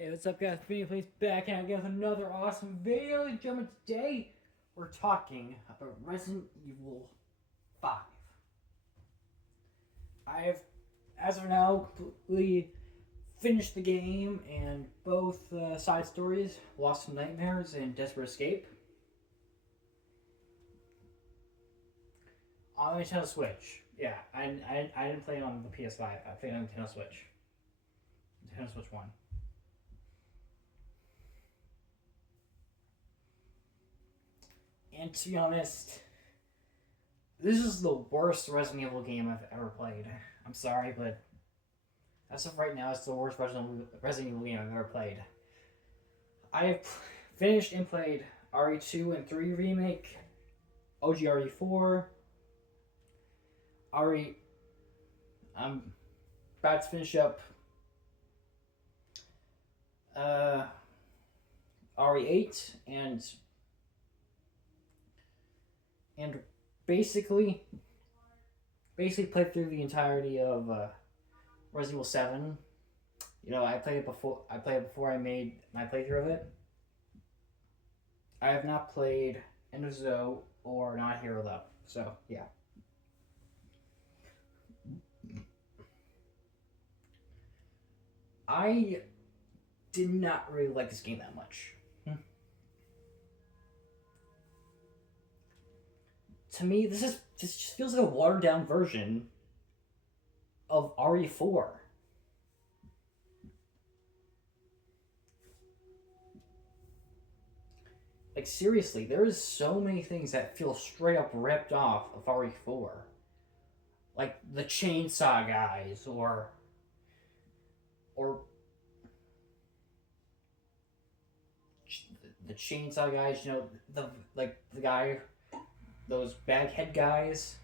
Hey, what's up, guys? Video Plays back and again with another awesome video. Ladies and gentlemen, today we're talking about Resident Evil 5. I have, as of now, completely finished the game, and both side stories, Lost in Nightmares and Desperate Escape, on the Nintendo Switch. Yeah, I didn't play it on the PS5. I played it on Nintendo Switch. Nintendo Switch 1. And to be honest, this is the worst Resident Evil game I've ever played. I'm sorry, but as of right now, it's the worst Resident Evil game I've ever played. I have finished and played RE2 and 3 Remake, OG RE4, RE. I'm about to finish up RE8 and basically played through the entirety of Resident Evil 7. You know, I played it before I made my playthrough of it. I have not played End of Zoe or Not Hero though. So yeah. I did not really like this game that much. To me, this just feels like a watered down version of RE4. Like seriously, there is so many things that feel straight up ripped off of RE4. Like the chainsaw guys or the chainsaw guys, you know, the guy, those baghead guys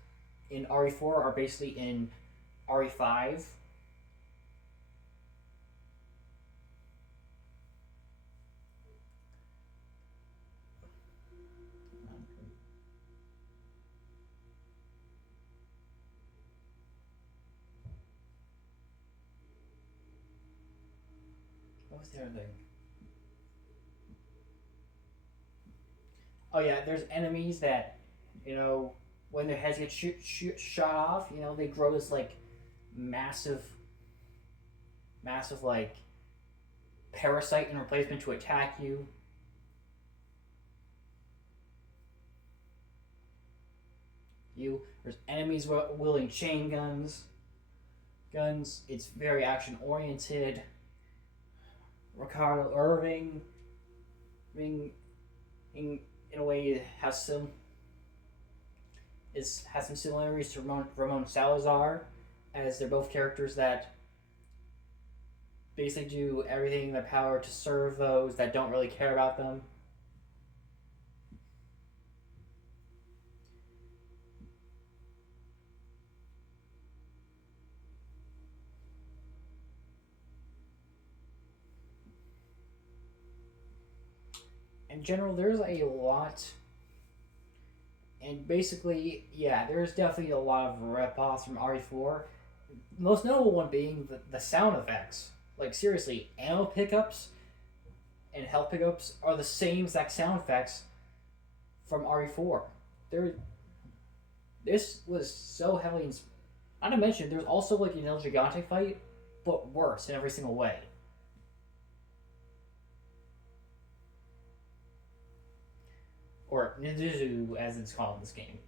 in RE4 are basically in RE5. What was the other thing? Oh yeah, there's enemies that, you know, when their heads get shot off, you know, they grow this like massive, massive like parasite in replacement to attack you. There's enemies wielding chain guns. It's very action oriented. Ricardo Irving, in a way, has some similarities to Ramon Salazar, as they're both characters that basically do everything in their power to serve those that don't really care about them. In general, there's a lot, and basically, yeah, there's definitely a lot of rip-offs from RE4. The most notable one being the sound effects. Like seriously, ammo pickups and health pickups are the same exact sound effects from RE4. There, this was so heavily. Not to mention, there's also like an El Gigante fight, but worse in every single way. Or Nizuzu, as it's called in this game.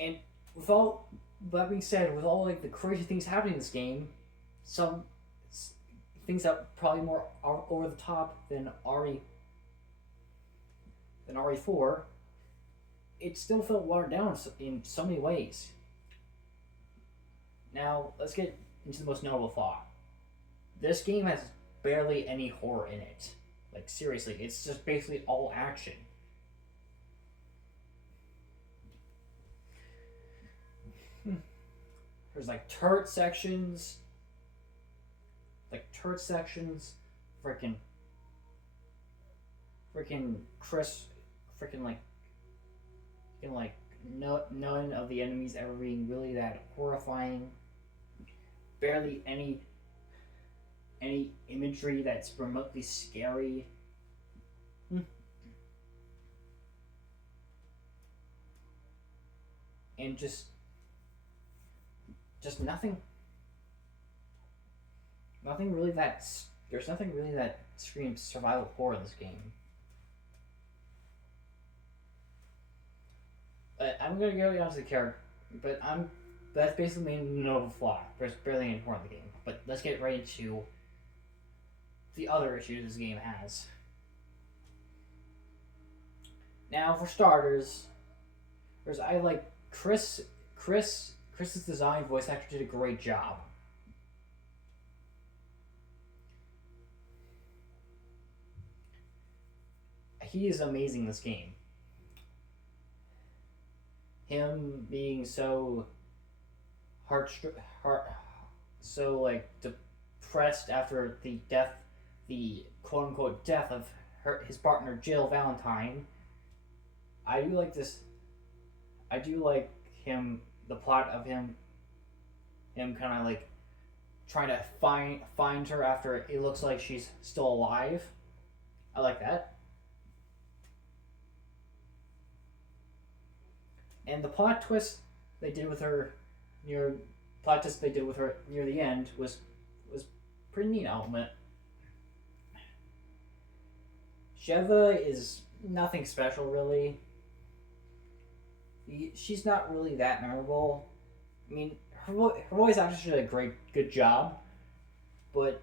And with all that being said, with all like the crazy things happening in this game, some things that probably more over the top than RE4, it still felt watered down in so many ways. Now let's get into the most notable flaw. This game has barely any horror in it. Like seriously, it's just basically all action. There's like turret sections, freaking Chris, freaking like none of the enemies ever being really that horrifying. Barely any imagery that's remotely scary. And just nothing really that there's nothing really that screams survival horror in this game. I'm gonna go down to the character, but that's basically the main notable flaw. There's barely any horror in the game. But let's get right into the other issues this game has. Now, for starters, I like Chris's design voice actor did a great job. He is amazing in this game. Him being so so like depressed after the quote unquote death of his partner Jill Valentine. I do like this. I do like him. The plot of him kind of like trying to find her after it looks like she's still alive. I like that. And the plot twist they did with her near the end was pretty neat element. Sheva is nothing special really. She's not really that memorable. I mean, her voice actress did a good job, but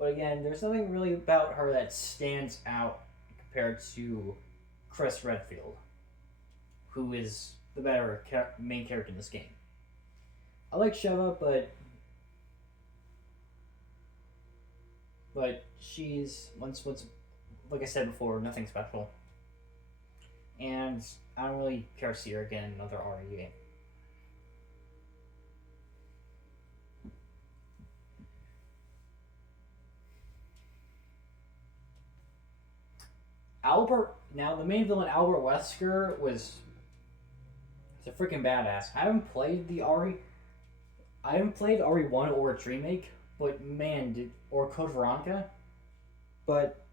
again, there's nothing really about her that stands out compared to Chris Redfield, who is the better main character in this game. I like Sheva, but she's once like I said before, nothing special, and I don't really care to see her again in another RE game. Now the main villain Albert Wesker was a freaking badass. I haven't played RE1 or its remake, but man, or Code Veronica, but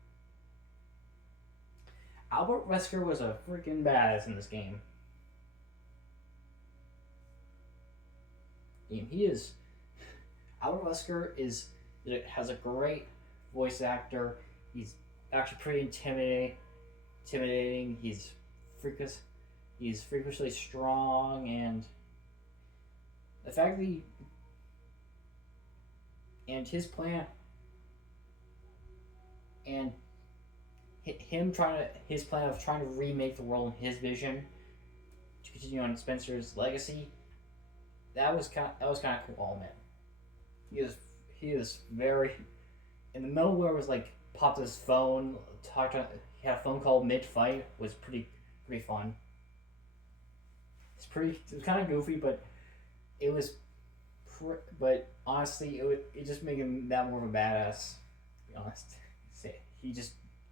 Albert Wesker was a freaking badass in this game. Albert Wesker has a great voice actor. He's actually pretty intimidating. He's freakishly strong, and the fact that his plan and his plan of trying to remake the world in his vision to continue on Spencer's legacy, that was kind of cool, man. He is very in the middle where it was like popped his phone, he had a phone call mid fight, was pretty fun. It was kind of goofy, but it was but honestly it just made him that more of a badass, to be honest.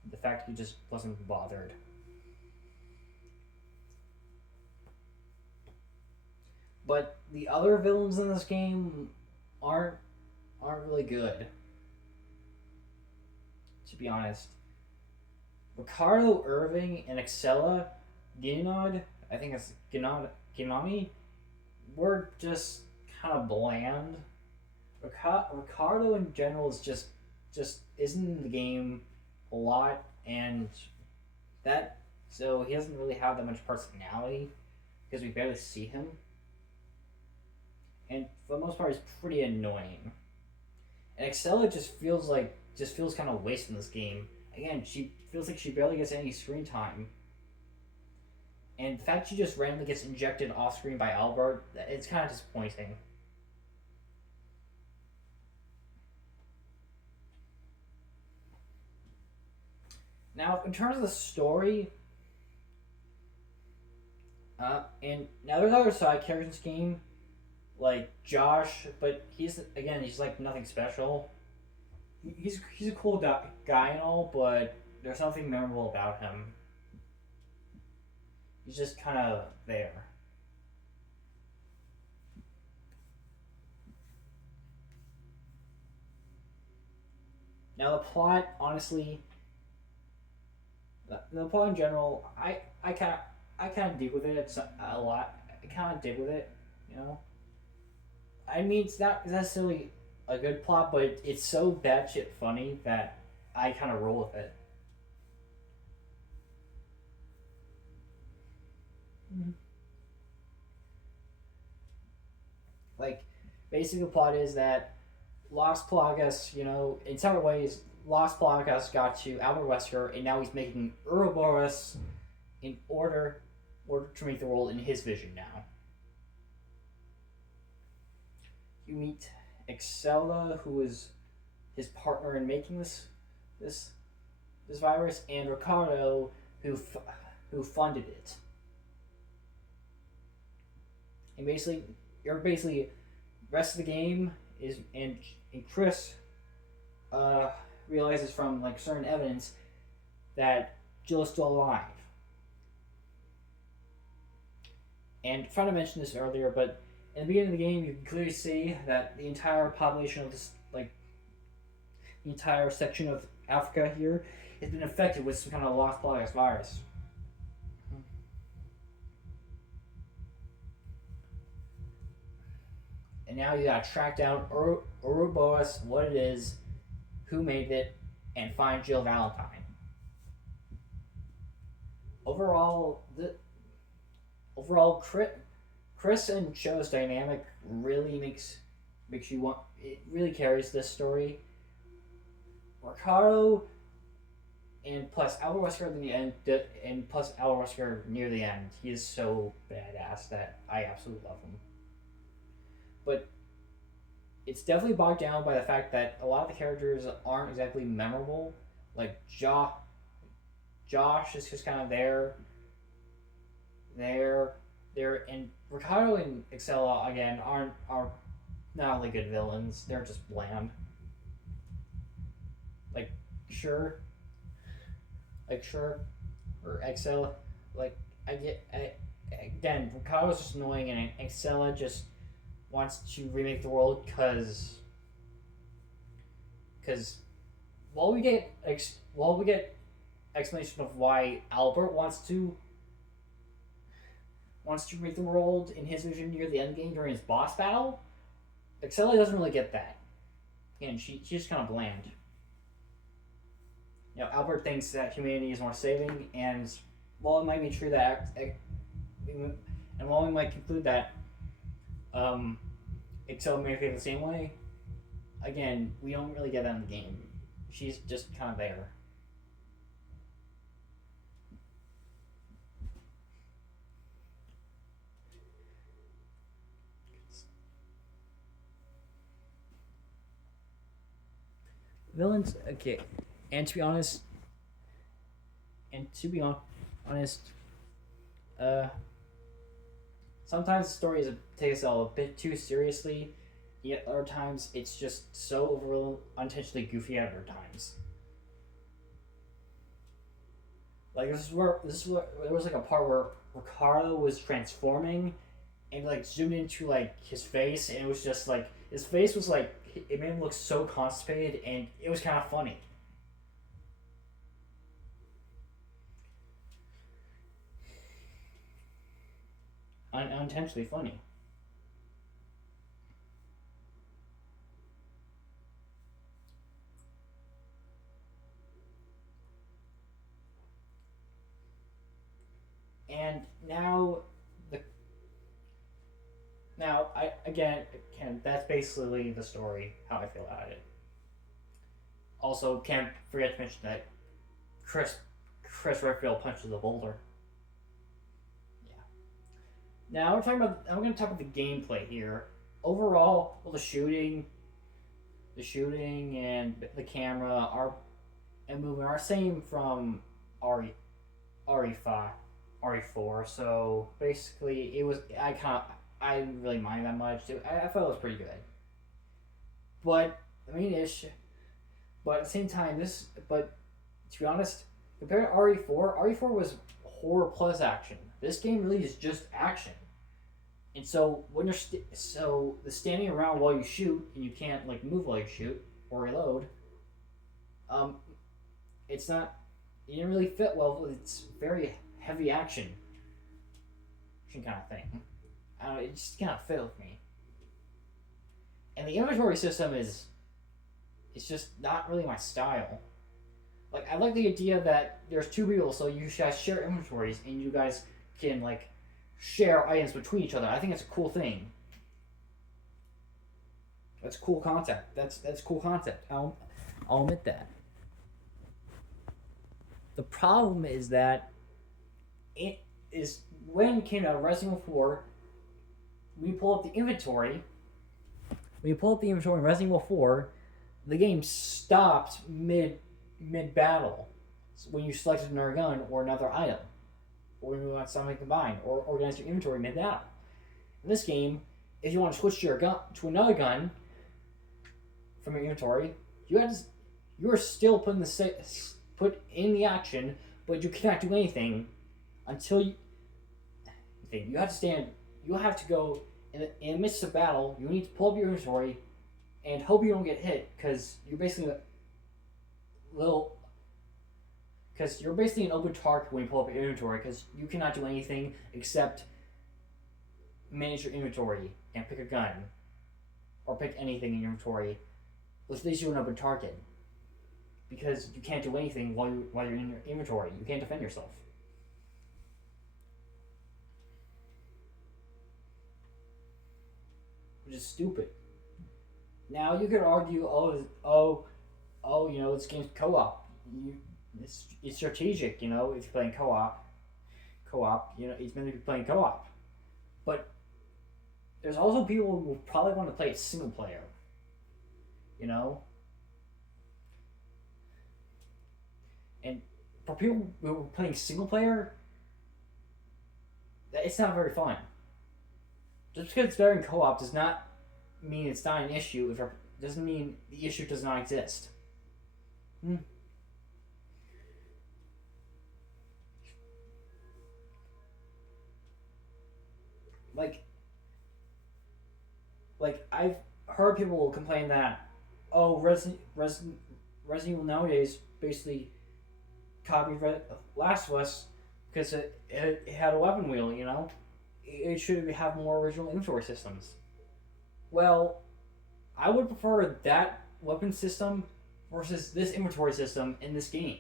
The fact he just wasn't bothered. But the other villains in this game aren't really good, to be honest. Ricardo Irving and Excella Ginod, I think it's Ginami, were just kind of bland. Ricardo in general is just isn't in the game a lot, and so he doesn't really have that much personality because we barely see him. And for the most part, he's pretty annoying. And Excella just feels kind of wasted in this game. Again, she feels like she barely gets any screen time. And the fact she just randomly gets injected off screen by Albert, it's kind of disappointing. Now, in terms of the story, and now there's other side characters in this game, like Josh, but he's like nothing special. He's a cool guy and all, but there's nothing memorable about him. He's just kind of there. Now the plot, honestly, the plot in general, I kind of dig with it. It's a lot. I kind of dig with it. You know, I mean, it's not necessarily a good plot, but it's so batshit funny that I kind of roll with it. Mhm. Like, basically, the plot is that Las Plagas, in several ways, Las Plagas got to Albert Wesker, and now he's making Ouroboros in order to make the world in his vision now. You meet Excella, who is his partner in making this this virus, and Ricardo, who funded it. And basically, you're basically rest of the game is and Chris uh, realizes from like certain evidence that Jill is still alive. And I tried to mention this earlier, but in the beginning of the game, you can clearly see that the entire population of this, like the entire section of Africa here, has been infected with some kind of Las Plagas virus. And now you gotta track down Ouroboros, what it is, who made it, and find Jill Valentine. Overall, the overall Chris and Joe's dynamic really makes you want. It really carries this story. Ricardo and plus Albert Wesker in the end, and plus Albert Wesker near the end, he is so badass that I absolutely love him. But it's definitely bogged down by the fact that a lot of the characters aren't exactly memorable. Like Josh is just kind of there, and Ricardo and Excella again are not only good villains; they're just bland. Like sure, sure, or Excella, like again Ricardo's just annoying, and Excella just wants to remake the world because while we get explanation of why Albert wants to remake the world in his vision near the end game during his boss battle, Excella doesn't really get that, and she's just kind of bland. Albert thinks that humanity is more saving, and while it might be true that, and while we might conclude that Excella may feel the same way, again, we don't really get that in the game. She's just kind of there. Villains, okay, and to be honest, and to be honest, uh, sometimes the story takes itself a bit too seriously, yet other times it's just so overly unintentionally goofy at other times. Like this is where there was like a part where Ricardo was transforming, and like zoomed into like his face, and it was just like his face was like it made him look so constipated, and it was kind of funny. Unintentionally funny. And the I again that's basically the story how I feel about it. Also, can't forget to mention that Chris Chris Redfield punches the boulder. Yeah. Now we're going to talk about the gameplay here. Overall, well, the shooting and the camera are and movement are same from RE RE5 RE4. So basically, it was I didn't really mind that much. I thought it was pretty good. But the main issue, but at the same time, but to be honest, compared to RE4, RE4 was horror plus action. This game really is just action. And so when you're so the standing around while you shoot and you can't like move while you shoot or reload, um, it's not it didn't really fit well. It's very heavy action kind of thing. I don't know, it just kind of fit with me. And the inventory system is it's just not really my style. Like I like the idea that there's two people, so you guys share inventories and you guys can like share items between each other. I think it's a cool thing. That's a cool concept. That's a cool concept. I'll admit that. The problem is that it is when it came out Resident Evil 4, we pull up the inventory. When you pull up the inventory in Resident Evil 4, the game stopped mid battle when you selected another gun or another item, or when you want something combined, or organize your inventory mid battle. In this game, if you want to switch to your gun to another gun from your inventory, you are still put in the action, but you cannot do anything until you have to stand. You have to go in the midst of battle. You need to pull up your inventory and hope you don't get hit, because you're basically an open target when you pull up your inventory, because you cannot do anything except manage your inventory and pick a gun or pick anything in your inventory, which leaves you an open target because you can't do anything while you're in your inventory. You can't defend yourself. Which is stupid. Now you could argue, this game's co-op. It's strategic, if you're playing co-op, it's meant to be playing co-op. But there's also people who probably want to play it single player, And for people who are playing single player, it's not very fun. Just because it's better in co-op does not mean it's not an issue. Doesn't mean the issue does not exist. Like I've heard people complain that, Resident Evil nowadays basically copied Last of Us because it had a weapon wheel. It should have more original inventory systems. Well, I would prefer that weapon system versus this inventory system in this game,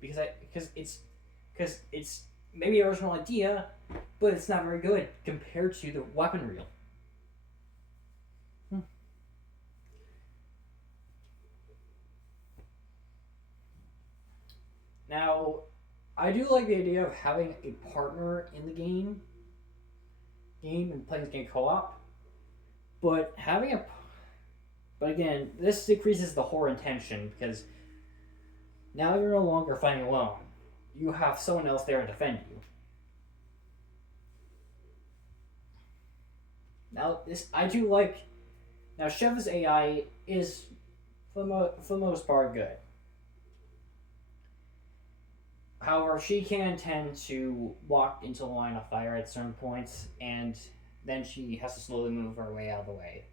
because it's maybe an original idea, but it's not very good compared to the weapon wheel. Now, I do like the idea of having a partner in the game and playing this game co-op, but again, this decreases the horror intention, because now you're no longer fighting alone. You have someone else there to defend you. Now, Shev's AI is, for the most part, good. However, she can tend to walk into the line of fire at certain points, and then she has to slowly move her way out of the way.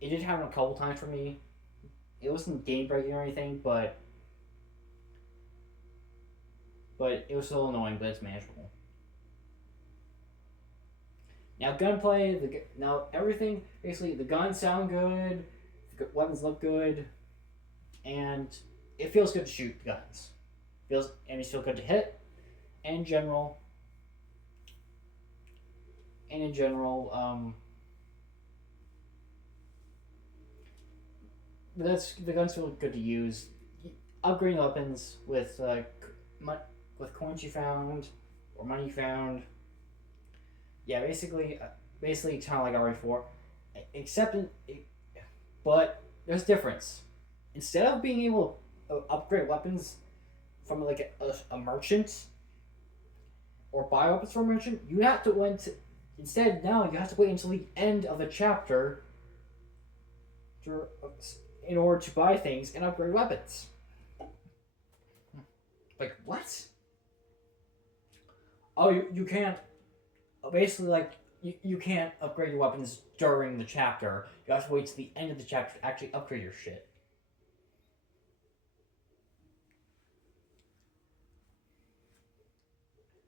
It did happen a couple times for me. It wasn't game breaking or anything, but it was still annoying, but it's manageable. Now, gunplay, everything, basically, the guns sound good, the weapons look good, and it feels good to shoot guns. Enemies feel good to hit, and in general, the guns feel good to use. Upgrading weapons with coins you found or money you found. Yeah, basically kind of like RE4, but there's a difference. Instead of being able to upgrade weapons from like a merchant or buy weapons from a merchant, you have to instead now you have to wait until the end of the chapter in order to buy things and upgrade weapons. Like, what? oh, you can't basically like you can't upgrade your weapons during the chapter. You have to wait to the end of the chapter to actually upgrade your shit.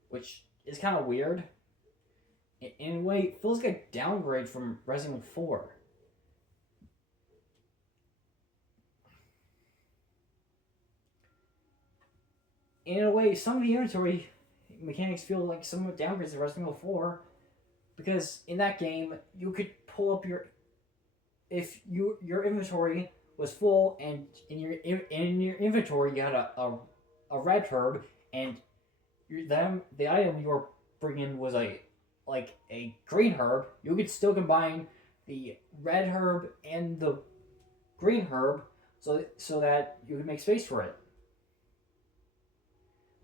Which is kind of weird. In a way, it feels like a downgrade from Resident Evil 4. In a way, some of the inventory mechanics feel like somewhat downgrades to Resident Evil 4 because in that game you could pull up your inventory was full and in your inventory you had a red herb and the item you were bringing was like a green herb. You could still combine the red herb and the green herb so that you could make space for it.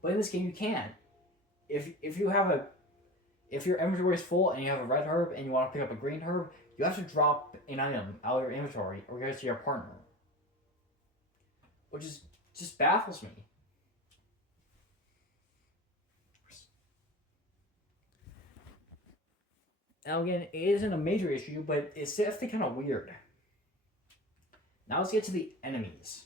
But in this game you can't. If you have a if your inventory is full and you have a red herb and you want to pick up a green herb, you have to drop an item out of your inventory or give it to your partner. Which is just baffles me. Now again, it isn't a major issue, but it's definitely kind of weird. Now let's get to the enemies.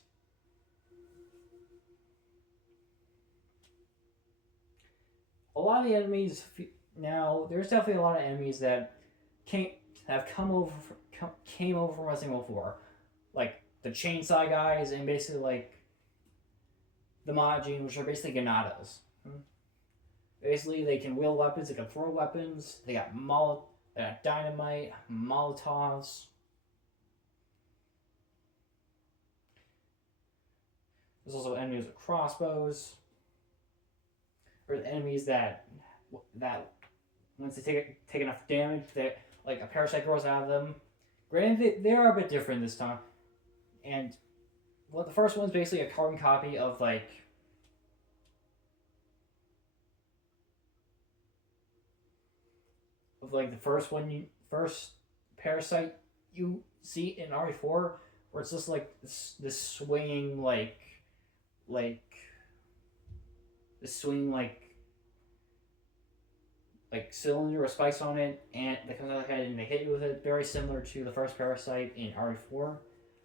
A lot of the enemies now, there's definitely a lot of enemies that came came over from Resident Evil 4, like the chainsaw guys and basically like the Majin, which are basically Ganados. Basically, they can wield weapons, they can throw weapons. They got dynamite, Molotovs. There's also enemies with crossbows, or the enemies that once they take enough damage, that like a parasite grows out of them. Granted, they are a bit different this time, and well, the first one's basically a carbon copy of like the first parasite you see in RE4, where it's just like this swinging like this swinging like cylinder with spikes on it, and they come out of the head and they hit you with it, very similar to the first parasite in RE4.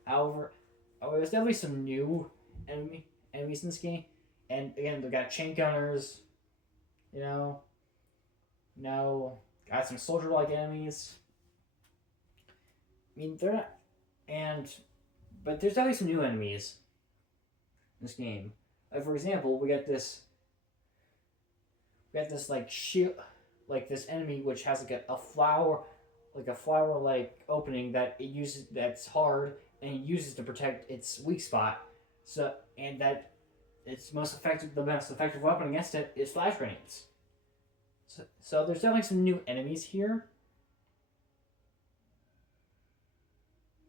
However, there's definitely some new enemies in this game, and again, they got chain gunners, got some soldier-like enemies. I mean, they're not, but there's definitely some new enemies in this game. For example, we got this like shield, like this enemy which has like a flower, like a flower-like opening that it uses that's hard and it uses to protect its weak spot. So and that the most effective weapon against it is flash grenades. So there's definitely some new enemies here.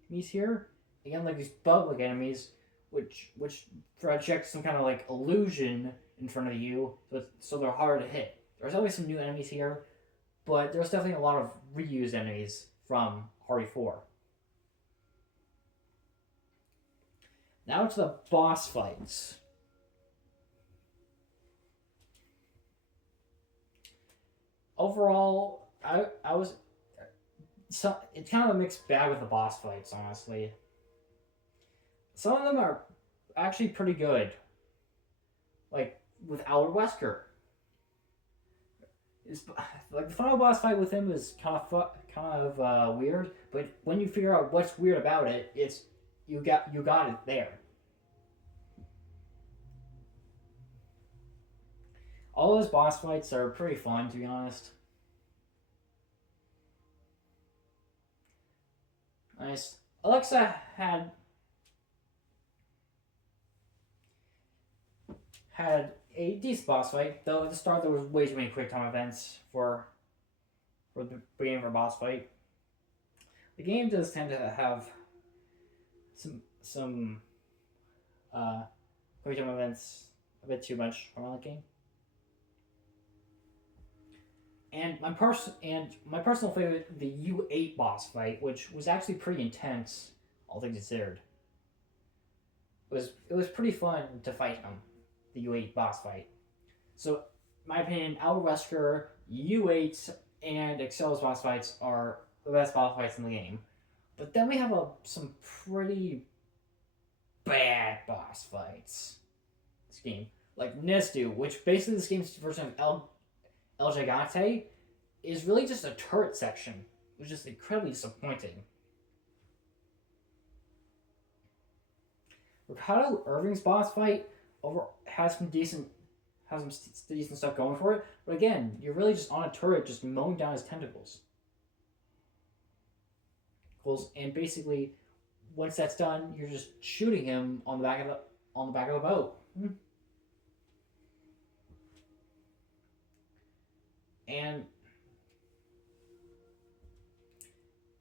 Again, like these bug-like enemies, which project some kind of like illusion in front of you, so they're hard to hit. There's always some new enemies here, but there's definitely a lot of reused enemies from RE4. Now to the boss fights. Overall, I was it's kind of a mixed bag with the boss fights, honestly. Some of them are actually pretty good, like with Albert Wesker. Like the final boss fight with him is kind of weird, but when you figure out what's weird about it, it's you got it there. All those boss fights are pretty fun, to be honest. Nice. Alexa had a decent boss fight, though at the start there was way too many quick time events for the beginning of a boss fight. The game does tend to have some quick time events a bit too much around the game. And my personal favorite, the U8 boss fight, which was actually pretty intense, all things considered. It was pretty fun to fight him, the U8 boss fight. So my opinion, Albert Wesker, U8, and Excel's boss fights are the best boss fights in the game. But then we have some pretty bad boss fights. This game, like Nesdu, which basically this game's version of El Gigante, is really just a turret section, which is incredibly disappointing. Ricardo Irving's boss fight has some decent stuff going for it, but again, you're really just on a turret, just mowing down his tentacles. And basically, once that's done, you're just shooting him on the back of the boat.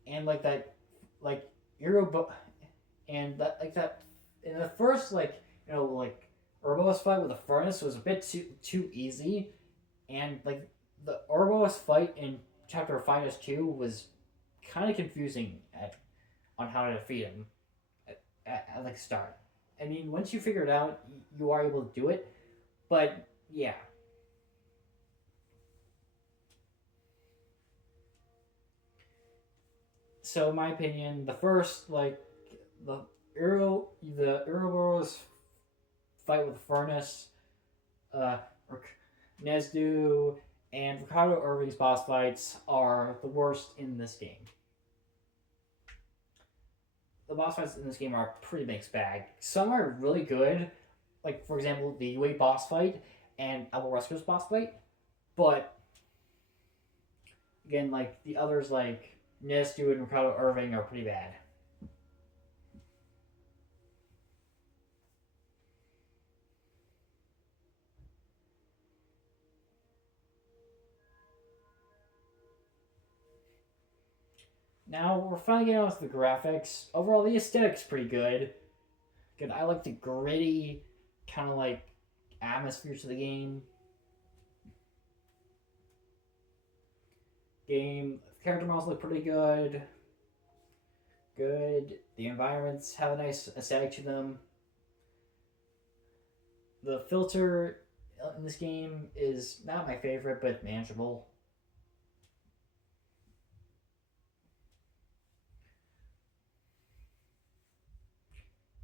And like that, like Euro, and that like that in the first like Urbo's fight with the furnace was a bit too easy, and like the Urbo's fight in Chapter 5-2 was kind of confusing on how to defeat him at like start. I mean, once you figure it out, you are able to do it, but yeah. So, in my opinion, the first the the Ouroboros fight with the furnace, uh, Nesdu, and Ricardo Irving's boss fights are the worst in this game. The boss fights in this game are a pretty mixed bag. Some are really good, like for example the U8 boss fight and Albert Wesker's boss fight, but again, like the others like Nesdu and Ricardo Irving are pretty bad. Now we're finally getting on to the graphics. Overall, the aesthetic's pretty good. Good. I like the gritty kind of like atmosphere to the game. Character models look pretty good. Good. The environments have a nice aesthetic to them. The filter in this game is not my favorite, but manageable.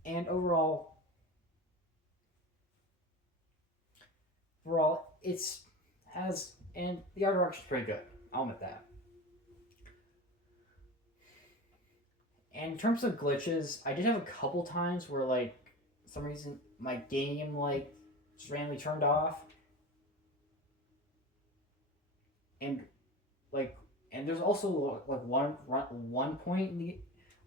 And overall, it's has and the art direction's pretty good. I'll admit that. And in terms of glitches, I did have a couple times where like some reason my game like just randomly turned off, and like and there's also like one point in when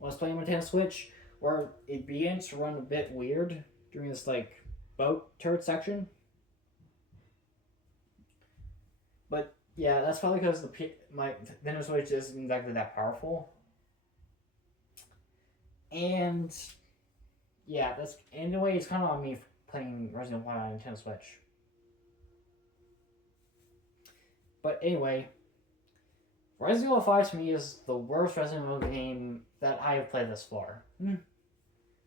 I was playing on Nintendo Switch where it begins to run a bit weird during this like boat turret section. But yeah, that's probably because my Nintendo Switch isn't exactly that powerful. And yeah, that's in a way it's kind of on me for playing Resident Evil on Nintendo Switch. But anyway, Resident Evil 5 to me is the worst Resident Evil game that I have played thus far.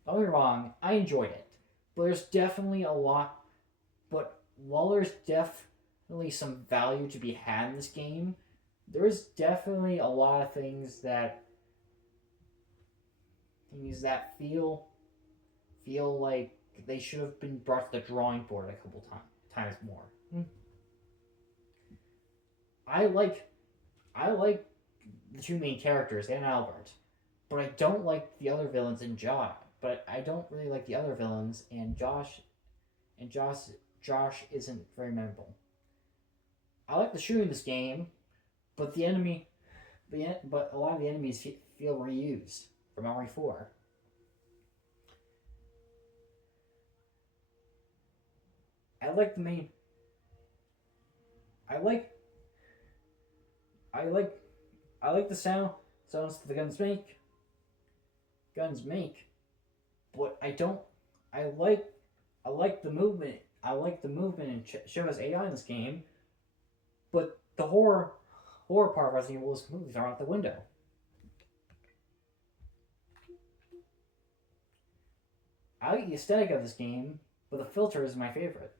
Don't get me wrong, I enjoyed it. But there's definitely a lot. But while there's definitely some value to be had in this game, there's definitely a lot of things that feel like they should have been brought to the drawing board a couple times more. I like the two main characters and Albert, but I don't like the other villains in Josh. But I don't really like the other villains, and Josh isn't very memorable. I like the shooting in this game, but but a lot of the enemies feel reused from RE4. I like the main. I like. I like. I like the sounds the Guns make, but I don't. I like. I like the movement. I like the movement and Shiva's AI in this game, but the horror part of Resident Evil's movies are out the window. I like the aesthetic of this game, but the filter is my favorite.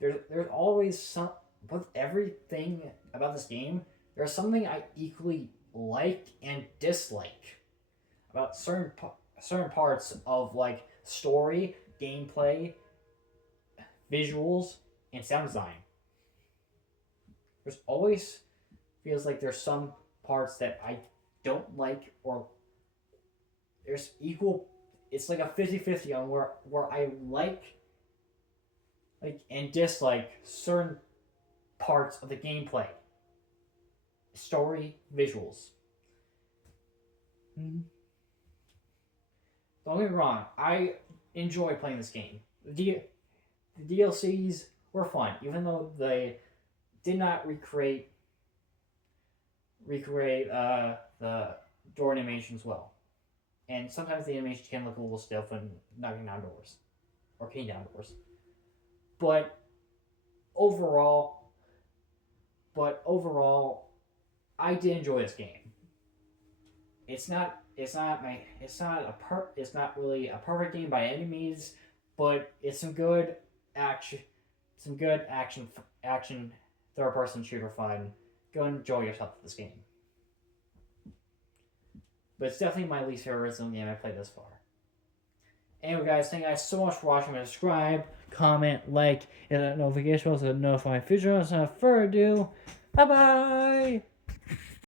there's always some with everything about this game. There's something I equally like and dislike about certain parts of like story, gameplay, visuals, and sound design. There's always feels like there's some parts that I don't like, or there's equal. It's like a 50-50 on where I like and dislike certain parts of the gameplay, story, visuals. Mm-hmm. Don't get me wrong, I enjoy playing this game. The DLCs were fun, even though they did not recreate the door animations well. And sometimes the animation can look a little stiff when knocking down doors or kicking down doors. But overall, overall, I did enjoy this game. It's not really a perfect game by any means, but it's action some good action third person shooter fun. Go enjoy yourself with this game. But it's definitely my least favorite Resident Evil game I played thus far. Anyway, guys, thank you guys so much for watching. Subscribe, comment, like, and that notification bell to notify future. Without further ado, bye bye.